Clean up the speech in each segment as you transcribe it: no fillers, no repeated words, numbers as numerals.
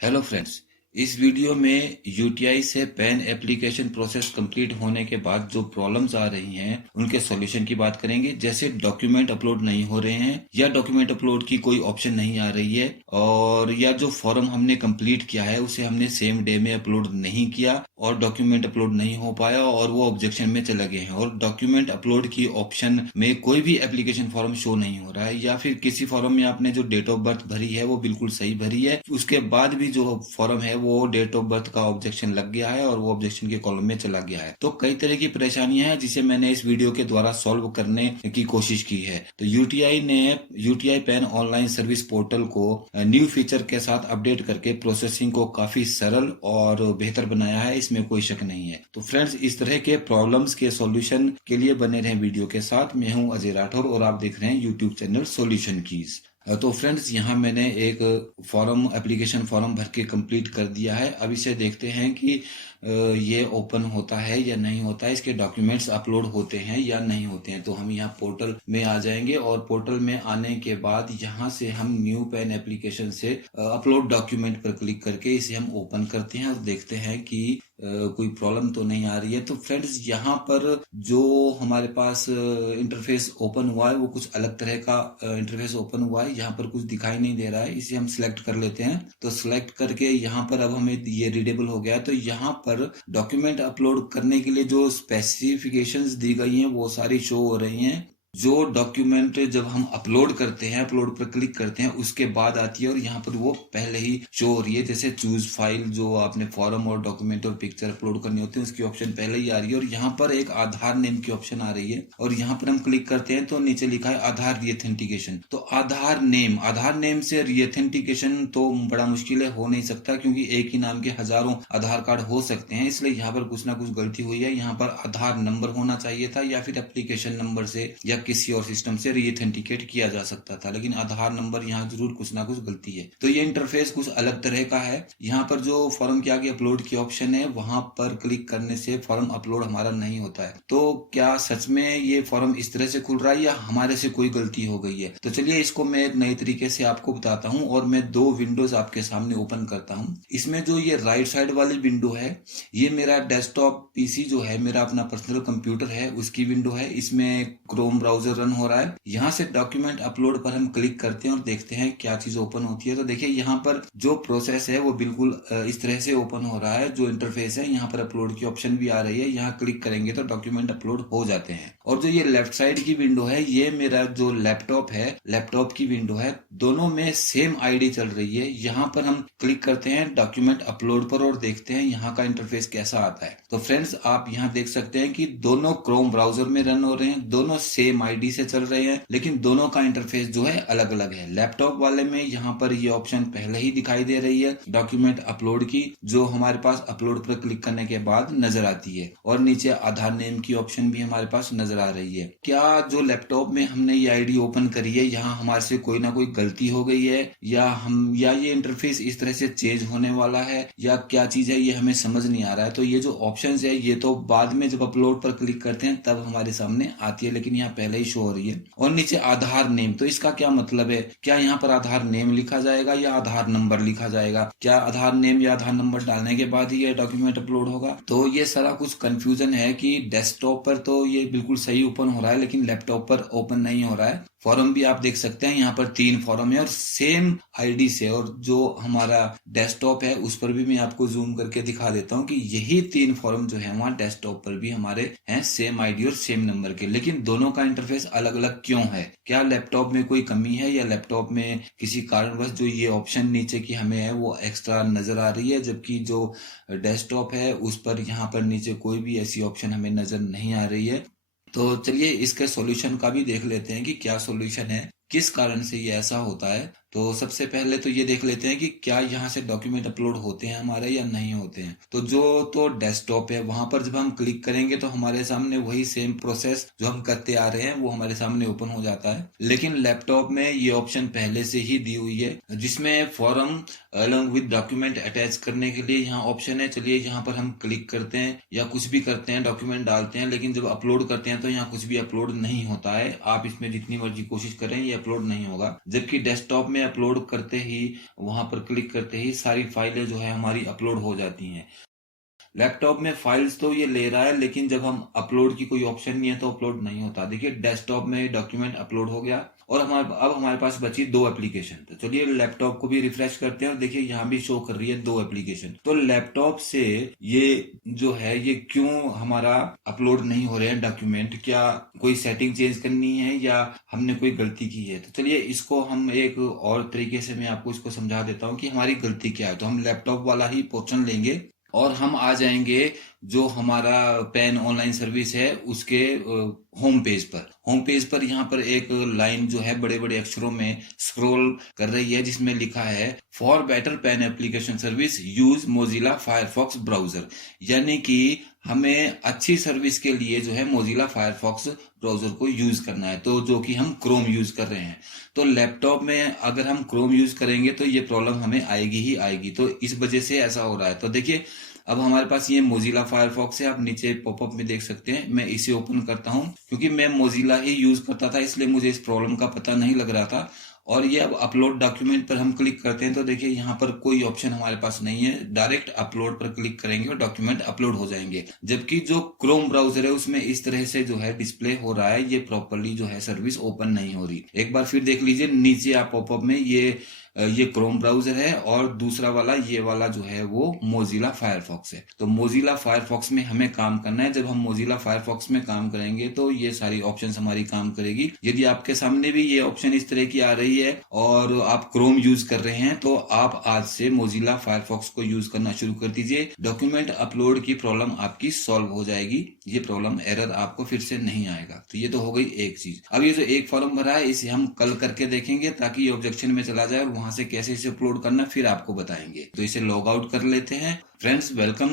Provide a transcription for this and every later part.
Hello friends. इस video में UTI से पैन एप्लीकेशन प्रोसेस कंप्लीट होने के बाद जो प्रॉब्लम्स आ रही हैं उनके सॉल्यूशन की बात करेंगे। जैसे डॉक्यूमेंट अपलोड नहीं हो रहे हैं या डॉक्यूमेंट अपलोड की कोई ऑप्शन नहीं आ रही है, और या जो फॉर्म हमने कंप्लीट किया है उसे हमने सेम डे में अपलोड नहीं किया और डॉक्यूमेंट अपलोड नहीं हो पाया और वो ऑब्जेक्शन में चले गए हैं, और डॉक्यूमेंट अपलोड की ऑप्शन में कोई भी एप्लीकेशन फॉर्म शो नहीं हो रहा है, या फिर किसी फॉर्म में आपने जो डेट ऑफ बर्थ भरी है वो बिल्कुल सही भरी है, उसके बाद भी जो फॉर्म है वो डेट ऑफ बर्थ का ऑब्जेक्शन लग गया है और वो ऑब्जेक्शन के कॉलम में चला गया है। तो कई तरह की परेशानियां हैं जिसे मैंने इस वीडियो के द्वारा सॉल्व करने की कोशिश की है। तो यूटीआई ने UTI pan online service portal को न्यू फीचर के साथ अपडेट करके प्रोसेसिंग को काफी सरल और बेहतर बनाया है, इसमें कोई शक नहीं है। तो फ्रेंड्स, इस तरह के प्रॉब्लम्स के सॉल्यूशन के लिए बने रहें वीडियो के साथ। मैं हूं अजय राठौर और आप देख रहे हैं यूट्यूब चैनल सॉल्यूशन कीज। तो फ्रेंड्स, यहाँ मैंने एक फॉर्म एप्लीकेशन फॉर्म भर के कंप्लीट कर दिया है। अब इसे देखते हैं कि ये ओपन होता है या नहीं होता है, इसके डॉक्यूमेंट्स अपलोड होते हैं या नहीं होते हैं। तो हम यहाँ पोर्टल में आ जाएंगे और पोर्टल में आने के बाद यहाँ से हम न्यू पैन एप्लीकेशन से अपलोड डॉक्यूमेंट पर क्लिक करके इसे हम ओपन करते हैं और देखते हैं कि कोई प्रॉब्लम तो नहीं आ रही है। तो फ्रेंड्स, यहाँ पर जो हमारे पास इंटरफेस ओपन हुआ है वो कुछ अलग तरह का इंटरफेस ओपन हुआ है। यहाँ पर कुछ दिखाई नहीं दे रहा है, इसे हम सिलेक्ट कर लेते हैं। तो सिलेक्ट करके यहाँ पर अब हमें ये रीडेबल हो गया। तो यहाँ पर डॉक्यूमेंट अपलोड करने के लिए जो स्पेसिफिकेशंस दी गई हैं वो सारी शो हो रही हैं। जो डॉक्यूमेंट जब हम अपलोड करते हैं, अपलोड पर क्लिक करते हैं, उसके बाद आती है और यहाँ पर वो पहले ही शो हो रही है। जैसे चूज फाइल, जो आपने फॉर्म और डॉक्यूमेंट और पिक्चर अपलोड करनी होती है उसकी ऑप्शन पहले ही आ रही है, और यहाँ पर एक आधार नेम की ऑप्शन आ रही है और यहाँ पर हम क्लिक करते हैं तो नीचे लिखा है आधार रीऑथेंटिकेशन। तो आधार नेम से रीऑथेंटिकेशन तो बड़ा मुश्किल है, हो नहीं सकता, क्योंकि एक ही नाम के हजारों आधार कार्ड हो सकते हैं। इसलिए यहाँ पर कुछ ना कुछ गलती हुई है। यहाँ पर आधार नंबर होना चाहिए था या फिर एप्लीकेशन नंबर से या किसी और सिस्टम से रीऑथेंटिकेट किया जा सकता था, लेकिन आधार नंबर यहाँ जरूर कुछ ना कुछ गलती है। तो ये इंटरफेस कुछ अलग तरह का है। यहाँ पर जो फॉर्म के आगे अपलोड की ऑप्शन है वहां पर क्लिक करने से फॉर्म अपलोड हमारा नहीं होता है। तो क्या सच में ये फॉर्म इस तरह से खुल रहा है या हमारे से कोई गलती हो गई है? तो चलिए इसको मैं एक नए तरीके से आपको बताता हूँ और मैं दो विंडोज आपके सामने ओपन करता हूँ। इसमें जो ये राइट साइड वाली विंडो है ये मेरा डेस्कटॉप पीसी जो है, मेरा अपना पर्सनल कंप्यूटर है, उसकी विंडो है। इसमें क्रोम ब्राउजर रन हो रहा है। यहाँ से डॉक्यूमेंट अपलोड पर हम क्लिक करते हैं और देखते हैं क्या चीज ओपन होती है। तो देखिए यहाँ पर जो प्रोसेस है वो बिल्कुल इस तरह से ओपन हो रहा है। जो इंटरफेस है यहाँ पर अपलोड की ऑप्शन भी आ रही है, यहाँ क्लिक करेंगे तो डॉक्यूमेंट अपलोड हो जाते हैं। और जो ये लेफ्ट साइड की विंडो है ये मेरा जो लैपटॉप है, लैपटॉप की विंडो है, दोनों में सेम आईडी चल रही है। यहाँ पर हम क्लिक करते हैं डॉक्यूमेंट अपलोड पर और देखते हैं यहाँ का इंटरफेस कैसा आता है। तो फ्रेंड्स, आप यहाँ देख सकते हैं कि दोनों क्रोम ब्राउजर में रन हो रहे हैं, दोनों सेम आईडी से चल रहे हैं, लेकिन दोनों का इंटरफेस जो है अलग अलग है। लैपटॉप वाले में यहाँ पर ये ऑप्शन पहले ही दिखाई दे रही है डॉक्यूमेंट अपलोड की, जो हमारे पास अपलोड पर क्लिक करने के बाद नजर आती है, और नीचे आधार नेम की ऑप्शन भी हमारे पास नजर आ रही है। क्या जो लैपटॉप में हमने ये आईडी ओपन करी है यहाँ हमारे से कोई ना कोई गलती हो गई है, या ये इंटरफेस इस तरह से चेंज होने वाला है, या क्या चीज है ये हमें समझ नहीं आ रहा है। तो ये जो ऑप्शन है ये तो बाद में जब अपलोड पर क्लिक करते हैं तब हमारे सामने आती है, लेकिन यहाँ पहले ही शो हो रही है। और नीचे आधार नेम, तो इसका क्या मतलब है? क्या यहाँ पर आधार नेम लिखा जाएगा या आधार नंबर लिखा जाएगा? क्या आधार नेम या आधार नंबर डालने के बाद ही ये डॉक्यूमेंट अपलोड होगा? तो ये सारा कुछ कंफ्यूजन है कि डेस्कटॉप पर तो ये बिल्कुल सही ओपन हो रहा है लेकिन लैपटॉप पर ओपन नहीं हो रहा है। फॉर्म भी आप देख सकते हैं, यहाँ पर 3 फॉर्म है और सेम आईडी से, और जो हमारा डेस्कटॉप है उस पर भी मैं आपको जूम करके दिखा देता हूँ कि यही 3 फॉर्म जो है वहाँ डेस्कटॉप पर भी हमारे हैं, सेम आईडी और सेम नंबर के, लेकिन दोनों का इंटरफेस अलग अलग क्यों है? क्या लैपटॉप में कोई कमी है या लैपटॉप में किसी कारणवश जो ये ऑप्शन नीचे की हमें है वो एक्स्ट्रा नजर आ रही है, जबकि जो डेस्कटॉप है उस पर यहाँ पर नीचे कोई भी ऐसी ऑप्शन हमें नजर नहीं आ रही है। तो चलिए इसके सॉल्यूशन का भी देख लेते हैं कि क्या सॉल्यूशन है, किस कारण से ये ऐसा होता है। तो सबसे पहले तो ये देख लेते हैं कि क्या यहाँ से डॉक्यूमेंट अपलोड होते हैं हमारे या नहीं होते हैं। तो डेस्कटॉप है, वहां पर जब हम क्लिक करेंगे तो हमारे सामने वही सेम प्रोसेस जो हम करते आ रहे हैं वो हमारे सामने ओपन हो जाता है। लेकिन लैपटॉप में ये ऑप्शन पहले से ही दी हुई है जिसमें form along with document attach करने के लिए यहाँ ऑप्शन है। चलिए यहाँ पर हम क्लिक करते हैं या कुछ भी करते हैं, डॉक्यूमेंट डालते हैं, लेकिन जब अपलोड करते हैं तो यहाँ कुछ भी अपलोड नहीं होता है। आप इसमें जितनी मर्जी कोशिश करें ये अपलोड नहीं होगा, जबकि डेस्कटॉप में अपलोड करते ही, वहां पर क्लिक करते ही सारी फाइलें जो है हमारी अपलोड हो जाती हैं। लैपटॉप में फाइल्स तो ये ले रहा है, लेकिन जब हम अपलोड की कोई ऑप्शन नहीं है तो अपलोड नहीं होता। देखिए डेस्कटॉप में डॉक्यूमेंट अपलोड हो गया और अब हमारे पास बची 2 एप्लीकेशन। तो चलिए लैपटॉप को भी रिफ्रेश करते हैं और देखिए यहाँ भी शो कर रही है 2 एप्लीकेशन। तो लैपटॉप से ये जो है ये क्यों हमारा अपलोड नहीं हो रहे हैं डॉक्यूमेंट, क्या कोई सेटिंग चेंज करनी है या हमने कोई गलती की है? तो चलिए इसको हम एक और तरीके से मैं आपको इसको समझा देता हूँ कि हमारी गलती क्या है। तो हम लैपटॉप वाला ही पोर्शन लेंगे और हम आ जाएंगे जो हमारा पैन ऑनलाइन सर्विस है उसके होम पेज पर यहाँ पर एक लाइन जो है बड़े बड़े अक्षरों में स्क्रॉल कर रही है, जिसमें लिखा है for better pan application service use Mozilla Firefox browser. यानी कि हमें अच्छी सर्विस के लिए जो है मोजिला फायरफॉक्स ब्राउजर को यूज करना है, तो जो कि हम क्रोम यूज कर रहे हैं। तो लैपटॉप में अगर हम क्रोम यूज करेंगे तो ये प्रॉब्लम हमें आएगी ही आएगी। तो इस वजह से ऐसा हो रहा है। तो देखिए अब हमारे पास ये मोजिला फायरफॉक्स है, आप नीचे पॉपअप में देख सकते हैं। मैं इसे ओपन करता हूं क्योंकि मैं मोजिला ही यूज करता था, इसलिए मुझे इस प्रॉब्लम का पता नहीं लग रहा था। और ये अब अपलोड डॉक्यूमेंट पर हम क्लिक करते हैं तो देखिए यहाँ पर कोई ऑप्शन हमारे पास नहीं है, डायरेक्ट अपलोड पर क्लिक करेंगे और डॉक्यूमेंट अपलोड हो जाएंगे। जबकि जो क्रोम ब्राउजर है उसमें इस तरह से जो है डिस्प्ले हो रहा है, ये प्रॉपरली जो है सर्विस ओपन नहीं हो रही। एक बार फिर देख लीजिए नीचे आप पॉपअप में ये क्रोम ब्राउजर है और दूसरा वाला ये वाला जो है वो मोजिला फायरफॉक्स है। तो मोजिला फायरफॉक्स में हमें काम करना है। जब हम मोजिला फायरफॉक्स में काम करेंगे तो ये सारी ऑप्शंस हमारी काम करेगी। यदि आपके सामने भी ये ऑप्शन इस तरह की आ रही है और आप क्रोम यूज कर रहे हैं तो आप आज से मोजिला फायरफॉक्स को यूज करना शुरू कर दीजिए। डॉक्यूमेंट अपलोड की प्रॉब्लम आपकी सॉल्व हो जाएगी, ये प्रॉब्लम एरर आपको फिर से नहीं आएगा। तो ये तो हो गई एक चीज। अब ये जो एक फॉर्म भरा है इसे हम कल करके देखेंगे ताकि ये ऑब्जेक्शन में चला जाए और वहां से कैसे इसे अपलोड करना फिर आपको बताएंगे। तो इसे लॉग आउट कर लेते हैं। Friends welcome.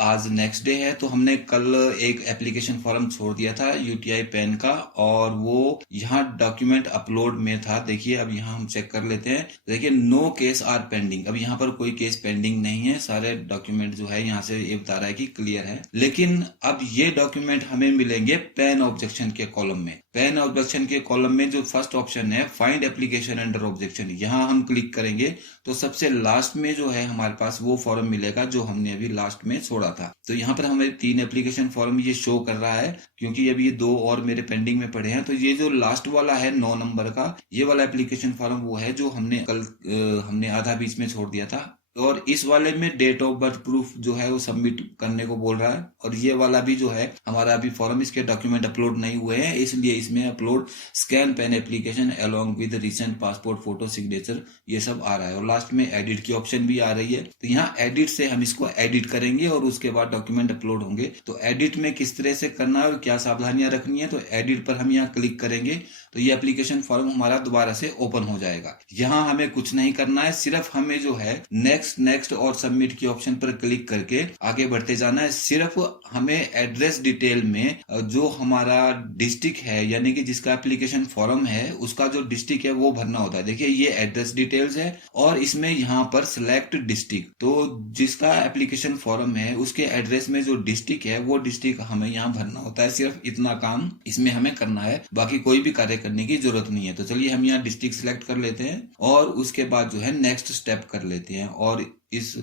आज नेक्स्ट डे है तो हमने कल एक एप्लीकेशन फॉर्म छोड़ दिया था यूटीआई पैन का और वो यहाँ डॉक्यूमेंट अपलोड में था। देखिए अब यहाँ हम चेक कर लेते हैं। देखिए नो केस आर पेंडिंग, अब यहाँ पर कोई केस पेंडिंग नहीं है, सारे डॉक्यूमेंट जो है यहाँ से ये बता रहा है कि क्लियर है। लेकिन अब ये डॉक्यूमेंट हमें मिलेंगे पैन ऑब्जेक्शन के कॉलम में। पैन ऑब्जेक्शन के कॉलम में जो फर्स्ट ऑप्शन है फाइंड एप्लीकेशन अंडर ऑब्जेक्शन, यहाँ हम क्लिक करेंगे तो सबसे लास्ट में जो है हमारे पास वो फॉर्म मिलेगा जो हमने अभी लास्ट में छोड़ा था। तो यहाँ पर हमें 3 एप्लीकेशन फॉर्म ये शो कर रहा है क्योंकि अभी ये 2 और मेरे पेंडिंग में पड़े हैं। तो ये जो लास्ट वाला है 9 नंबर का, ये वाला एप्लीकेशन फॉर्म वो है जो हमने हमने आधा बीच में छोड़ दिया था। और इस वाले में डेट ऑफ बर्थ प्रूफ जो है वो सबमिट करने को बोल रहा है। और ये वाला भी जो है हमारा अभी फॉर्म, इसके डॉक्यूमेंट अपलोड नहीं हुए हैं इसलिए इसमें upload scan pen application along with recent passport photo signature ये सब आ रहा है। और लास्ट में एडिट की ऑप्शन भी आ रही है। तो यहाँ एडिट से हम इसको एडिट करेंगे और उसके बाद डॉक्यूमेंट अपलोड होंगे। तो एडिट में किस तरह से करना है और क्या सावधानियां रखनी है, तो एडिट पर हम यहाँ क्लिक करेंगे तो ये एप्लीकेशन फॉर्म हमारा दोबारा से ओपन हो जाएगा। यहाँ हमें कुछ नहीं करना है, सिर्फ हमें जो है नेक्स्ट और सबमिट की ऑप्शन पर क्लिक करके आगे बढ़ते जाना है। सिर्फ हमें एड्रेस डिटेल में जो हमारा डिस्ट्रिक्ट है यानी कि जिसका एप्लीकेशन फॉर्म है उसका जो डिस्ट्रिक्ट है वो भरना होता है। देखिए ये एड्रेस डिटेल्स है और इसमें यहाँ पर सिलेक्ट डिस्ट्रिक्ट, तो जिसका एप्लीकेशन फॉर्म है उसके एड्रेस में जो डिस्ट्रिक्ट है वो डिस्ट्रिक्ट हमें यहाँ भरना होता है। सिर्फ इतना काम इसमें हमें करना है, बाकी कोई भी कार्य करने की जरूरत नहीं है। तो चलिए हम यहाँ डिस्ट्रिक्ट सिलेक्ट कर लेते हैं और उसके बाद जो है नेक्स्ट स्टेप कर लेते हैं और इस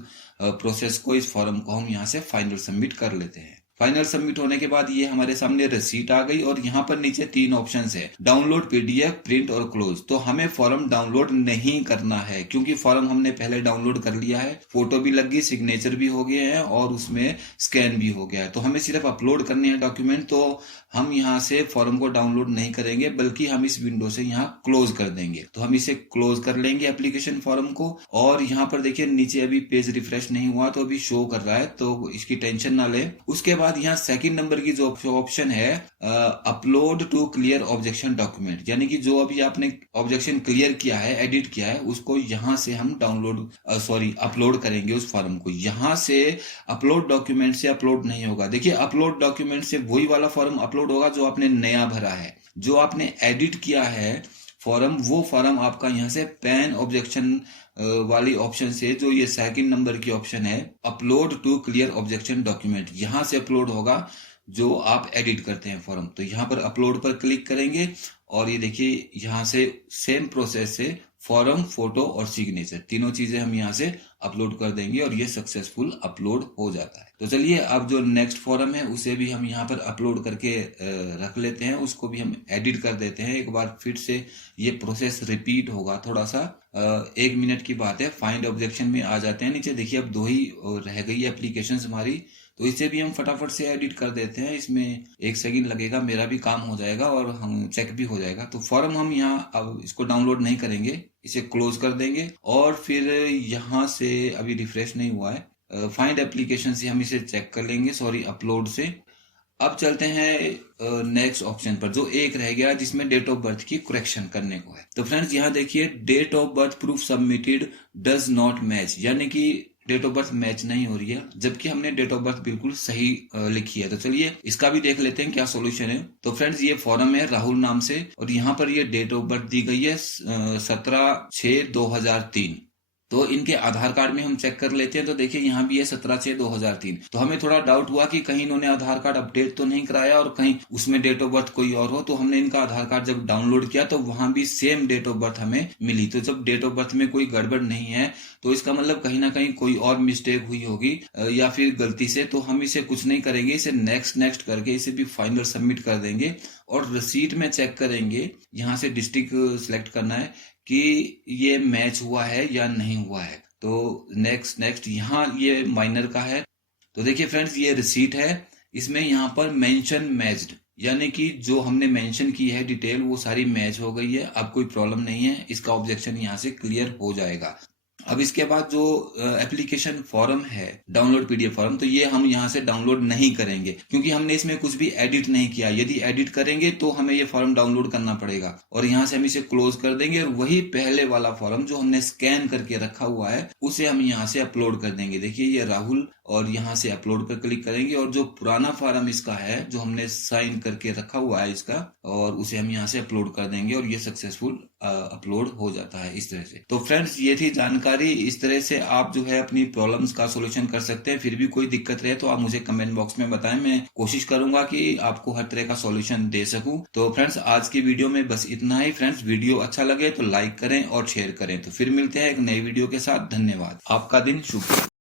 प्रोसेस को, इस फॉर्म को हम यहाँ से फाइनल सबमिट कर लेते हैं। फाइनल सबमिट होने के बाद ये हमारे सामने रिसीट आ गई और यहाँ पर नीचे 3 ऑप्शंस है, डाउनलोड पीडीएफ, प्रिंट और क्लोज। तो हमें फॉर्म डाउनलोड नहीं करना है क्योंकि फॉर्म हमने पहले डाउनलोड कर लिया है, फोटो भी लग गई, सिग्नेचर भी हो गए हैं और उसमें स्कैन भी हो गया है। तो हमें सिर्फ अपलोड करने हैं डॉक्यूमेंट। तो हम यहाँ से फॉर्म को डाउनलोड नहीं करेंगे बल्कि हम इस विंडो से यहाँ क्लोज कर देंगे। तो हम इसे क्लोज कर लेंगे एप्लीकेशन फॉर्म को। और यहाँ पर देखिए नीचे अभी पेज रिफ्रेश नहीं हुआ तो अभी शो कर रहा है, तो इसकी टेंशन ना ले। उसके बाद यहाँ सेकंड नंबर की जो ऑप्शन है upload to clear objection document, यानी कि जो अभी आपने ऑब्जेक्शन क्लियर किया है, एडिट किया है, उसको यहाँ से हम अपलोड करेंगे उस फॉर्म को। यहाँ से अपलोड डॉक्यूमेंट से अपलोड नहीं होगा। देखिए अपलोड डॉक्यूमेंट से वही वाला फॉर्म अपलोड होगा जो आपने नया भरा है, जो आपने एडिट किया है फॉर्म, वो फॉर्म आपका यहाँ से पैन ऑब्जेक्शन वाली ऑप्शन से, जो ये सेकंड नंबर की ऑप्शन है upload to clear objection document, यहाँ से अपलोड होगा जो आप एडिट करते हैं फॉर्म। तो यहाँ पर अपलोड पर क्लिक करेंगे और ये देखिए यहाँ से सेम प्रोसेस से फॉर्म, फोटो और सिग्नेचर तीनों चीजें हम यहाँ से अपलोड कर देंगे और ये सक्सेसफुल अपलोड हो जाता है। तो चलिए अब जो नेक्स्ट फॉर्म है उसे भी हम यहाँ पर अपलोड करके रख लेते हैं, उसको भी हम एडिट कर देते हैं। एक बार फिर से ये प्रोसेस रिपीट होगा थोड़ा सा, 1 मिनट की बात है। फाइंड ऑब्जेक्शन में आ जाते हैं नीचे, देखिए अब 2 ही रह गई एप्लीकेशन हमारी, तो इसे भी हम फटाफट से एडिट कर देते हैं। इसमें 1 सेकंड लगेगा, मेरा भी काम हो जाएगा और हम चेक भी हो जाएगा। तो फॉर्म हम यहाँ अब इसको डाउनलोड नहीं करेंगे, इसे क्लोज कर देंगे और फिर यहाँ से अभी रिफ्रेश नहीं हुआ है, फाइंड एप्लीकेशन से हम इसे चेक कर लेंगे, सॉरी अपलोड से। अब चलते हैं नेक्स्ट ऑप्शन पर, जो एक रह गया जिसमें डेट ऑफ बर्थ की करेक्शन करने को है। तो फ्रेंड्स यहाँ देखिए, date of birth proof submitted does not match, यानी कि डेट ऑफ बर्थ मैच नहीं हो रही है, जबकि हमने डेट ऑफ बर्थ बिल्कुल सही लिखी है। तो चलिए इसका भी देख लेते हैं क्या सॉल्यूशन है। तो फ्रेंड्स ये फॉर्म है राहुल नाम से और यहाँ पर ये डेट ऑफ बर्थ दी गई है 17/6/2003। तो इनके आधार कार्ड में हम चेक कर लेते हैं, तो देखिए यहाँ भी है 17/6/2003। तो हमें थोड़ा डाउट हुआ कि कहीं इन्होंने आधार कार्ड अपडेट तो नहीं कराया और कहीं उसमें डेट ऑफ बर्थ कोई और हो। तो हमने इनका आधार कार्ड जब डाउनलोड किया तो वहां भी सेम डेट ऑफ बर्थ हमें मिली। तो जब डेट ऑफ बर्थ में कोई गड़बड़ नहीं है तो इसका मतलब कहीं ना कहीं कोई और मिस्टेक हुई होगी या फिर गलती से। तो हम इसे कुछ नहीं करेंगे, इसे नेक्स्ट करके इसे भी फाइनल सबमिट कर देंगे और रिसीट में चेक करेंगे। यहाँ से डिस्ट्रिक्ट सिलेक्ट करना है कि ये मैच हुआ है या नहीं हुआ है। तो नेक्स्ट यहाँ ये माइनर का है। तो देखिए फ्रेंड्स ये रिसीट है, इसमें यहाँ पर मेंशन मैच्ड, यानी कि जो हमने मेंशन की है डिटेल वो सारी मैच हो गई है। अब कोई प्रॉब्लम नहीं है, इसका ऑब्जेक्शन यहाँ से क्लियर हो जाएगा। अब इसके बाद जो एप्लीकेशन फॉर्म है डाउनलोड पीडीएफ फॉर्म, तो ये हम यहाँ से डाउनलोड नहीं करेंगे क्योंकि हमने इसमें कुछ भी एडिट नहीं किया। यदि एडिट करेंगे तो हमें ये फॉर्म डाउनलोड करना पड़ेगा और यहाँ से हम इसे क्लोज कर देंगे और वही पहले वाला फॉर्म जो हमने स्कैन करके रखा हुआ है उसे हम यहाँ से अपलोड कर देंगे। देखिए ये राहुल, और यहाँ से अपलोड पर क्लिक करेंगे और जो पुराना फॉर्म इसका है जो हमने साइन करके रखा हुआ है इसका, और उसे हम यहाँ से अपलोड कर देंगे और ये सक्सेसफुल अपलोड हो जाता है इस तरह से। तो फ्रेंड्स ये थी जानकारी, इस तरह से आप जो है अपनी प्रॉब्लम्स का सॉल्यूशन कर सकते हैं। फिर भी कोई दिक्कत रहे तो आप मुझे कमेंट बॉक्स में बताएं, मैं कोशिश करूंगा कि आपको हर तरह का सॉल्यूशन दे सकूं। तो फ्रेंड्स आज की वीडियो में बस इतना ही। फ्रेंड्स वीडियो अच्छा लगे तो लाइक करें और शेयर करें। तो फिर मिलते हैं एक नई वीडियो के साथ। धन्यवाद, आपका दिन शुभ हो।